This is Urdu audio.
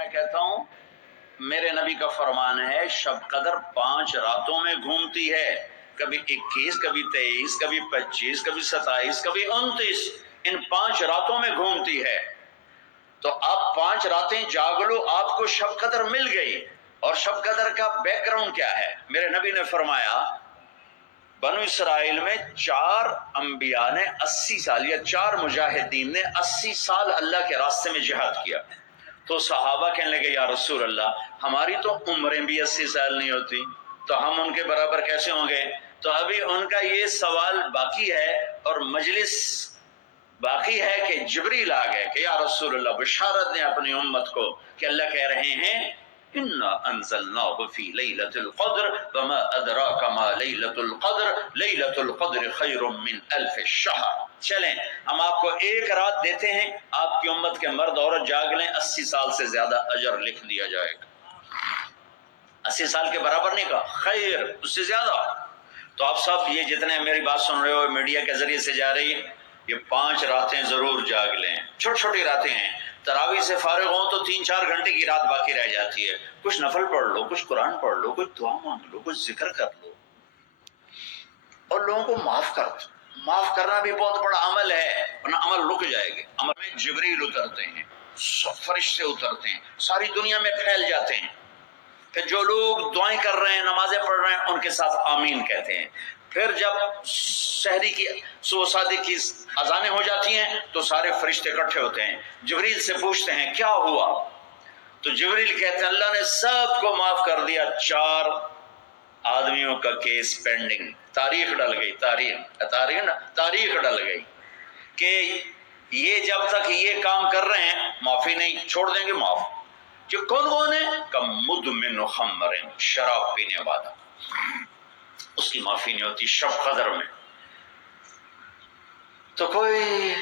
میں کہتا ہوں میرے نبی کا فرمان ہے شب قدر 5 راتوں میں گھومتی ہے، کبھی 21، کبھی 23، کبھی 25، کبھی 27، کبھی 29، ان 5 راتوں میں گھومتی ہے۔ تو آپ 5 راتیں جاگ لو، آپ کو شب قدر مل گئی۔ اور شب قدر کا بیک گراؤنڈ کیا ہے؟ میرے نبی نے فرمایا بنو اسرائیل میں 4 انبیاء نے 80 سال یا 4 مجاہدین نے 80 سال اللہ کے راستے میں جہاد کیا۔ تو صحابہ کہنے لگے یا رسول اللہ ہماری تو عمریں بھی 80 سال نہیں ہوتی، تو ہم ان کے برابر کیسے ہوں گے؟ تو ابھی ان کا یہ سوال باقی ہے اور مجلس باقی ہے کہ جبریل آ گئے کہ یا رسول اللہ بشارت دیں اپنی امت کو کہ اللہ کہہ رہے ہیں انا انزلناه فی لیلۃ القدر وما ادراک ما لیلۃ القدر لیلۃ القدر خیر من الف شہر۔ چلیں ہم آپ کو ایک رات دیتے ہیں، آپ کی امت کے مرد عورت جاگ لیں، 80 سال سے زیادہ اجر لکھ دیا جائے گا۔ 80 سال کے برابر نہیں کہا، خیر اس سے زیادہ۔ تو آپ سب یہ جتنے میری بات سن رہے ہو میڈیا کے ذریعے سے جا رہی ہے، یہ 5 راتیں ضرور جاگ لیں، چھوٹی چھوٹی راتیں ہیں۔ تراویح سے فارغ ہوں تو 3-4 گھنٹے کی رات باقی رہ جاتی ہے، کچھ نفل پڑھ لو، کچھ قرآن پڑھ لو، کچھ دعا مانگ لو، کچھ ذکر کر لو، اور لوگوں کو معاف کر دو۔ معاف کرنا بھی بہت بڑا عمل ہے، ورنہ عمل رک جائے گا۔ عمل میں جبریل اترتے ہیں، فرشتے اترتے ہیں، ساری دنیا میں پھیل جاتے ہیں کہ جو لوگ دعائیں کر رہے ہیں، نمازیں پڑھ رہے ہیں، ان کے ساتھ آمین کہتے ہیں۔ پھر جب سحری کی صبح صادق کی اذانیں ہو جاتی ہیں تو سارے فرشتے اکٹھے ہوتے ہیں، جبریل سے پوچھتے ہیں کیا ہوا؟ تو جبریل کہتے ہیں اللہ نے سب کو معاف کر دیا، 4 آدمیوں کا کیس پینڈنگ۔ تاریخ ڈل گئی، تاریخ ڈل گئی کہ یہ جب تک یہ کام کر رہے ہیں معافی نہیں، چھوڑ دیں گے معاف۔ جو کون ہے؟ کم مدمن خمر، شراب پینے والا، اس کی معافی نہیں ہوتی شب قدر میں۔ تو کوئی